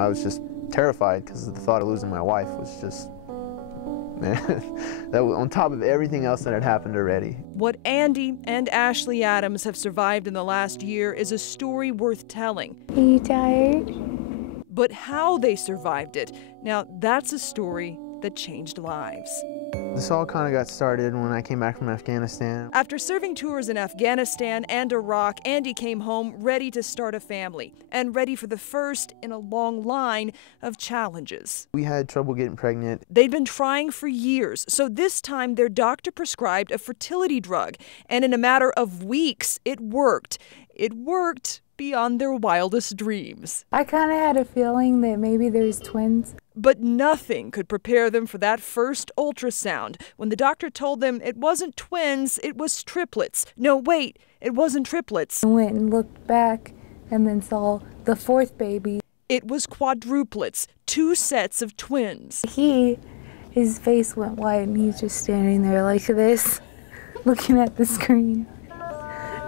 I was just terrified because the thought of losing my wife was just, man, that was on top of everything else that had happened already. What Andy and Ashley Adams have survived in the last year is a story worth telling. Are you tired? But how they survived it, now that's a story that changed lives. This all kind of got started when I came back from Afghanistan. After serving tours in Afghanistan and Iraq, Andy came home ready to start a family and ready for the first in a long line of challenges. We had trouble getting pregnant. They'd been trying for years, so this time their doctor prescribed a fertility drug, and in a matter of weeks, it worked. It worked beyond their wildest dreams. I kind of had a feeling that maybe there's twins. But nothing could prepare them for that first ultrasound when the doctor told them it wasn't twins, it was triplets. No, wait, it wasn't triplets. I went and looked back and then saw the fourth baby. It was quadruplets, 2 sets of twins. His face went white and he's just standing there like this, looking at the screen.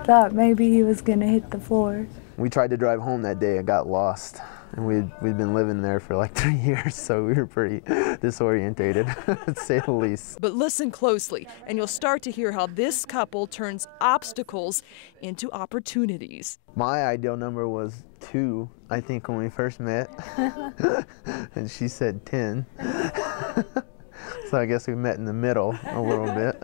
Thought maybe he was gonna hit the floor. We tried to drive home that day. I got lost. And we'd been living there for like 3 years, so we were pretty disorientated, to say the least. But listen closely, and you'll start to hear how this couple turns obstacles into opportunities. My ideal number was 2, I think, when we first met, and she said 10. So I guess we met in the middle a little bit.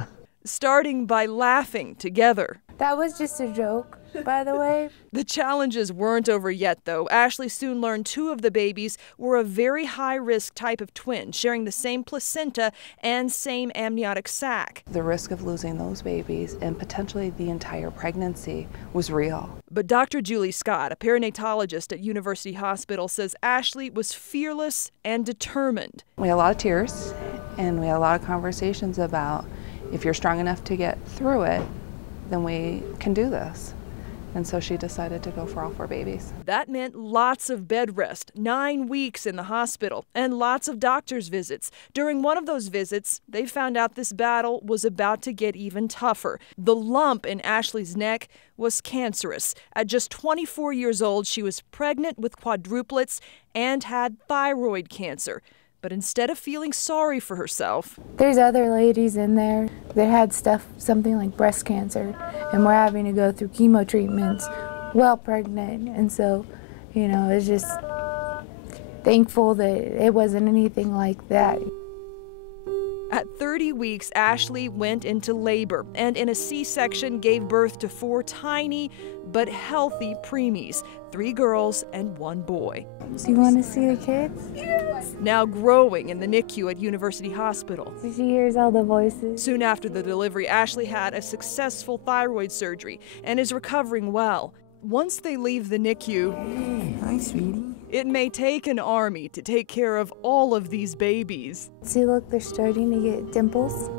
Starting by laughing together. That was just a joke, by the way. The challenges weren't over yet, though. Ashley soon learned 2 of the babies were a very high-risk type of twin, sharing the same placenta and same amniotic sac. The risk of losing those babies and potentially the entire pregnancy was real. But Dr. Julie Scott, a perinatologist at University Hospital, says Ashley was fearless and determined. We had a lot of tears, and we had a lot of conversations about if you're strong enough to get through it, then we can do this. And so she decided to go for all 4 babies. That meant lots of bed rest, 9 weeks in the hospital, and lots of doctor's visits. During one of those visits, they found out this battle was about to get even tougher. The lump in Ashley's neck was cancerous. At just 24 years old, she was pregnant with quadruplets and had thyroid cancer. But instead of feeling sorry for herself, there's other ladies in there that had something like breast cancer, and were having to go through chemo treatments while pregnant. And so, it's just thankful that it wasn't anything like that. At 30 weeks, Ashley went into labor and in a C-section gave birth to 4 tiny but healthy preemies, 3 girls and 1 boy. Do you want to see the kids? Yes. Now growing in the NICU at University Hospital. She hears all the voices. Soon after the delivery, Ashley had a successful thyroid surgery and is recovering well. Once they leave the NICU, hi, sweetie. It may take an army to take care of all of these babies. See, look, they're starting to get dimples.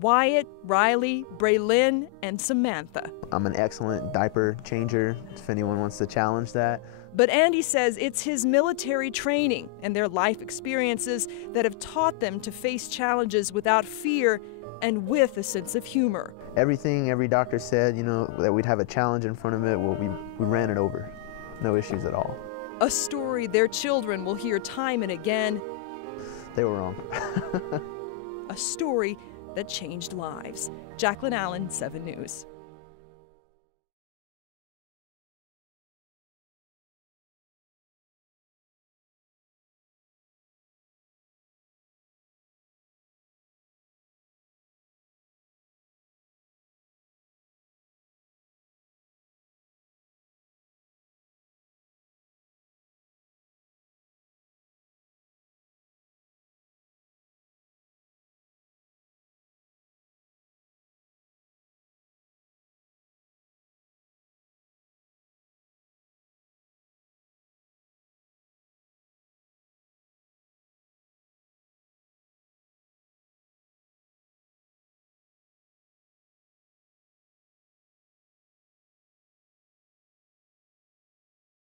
Wyatt, Riley, Braylin, and Samantha. I'm an excellent diaper changer, if anyone wants to challenge that. But Andy says it's his military training and their life experiences that have taught them to face challenges without fear and with a sense of humor. Every doctor said, that we'd have a challenge in front of it, well, we ran it over. No issues at all. A story their children will hear time and again. They were wrong. A story that changed lives. Jacqueline Allen, 7 News.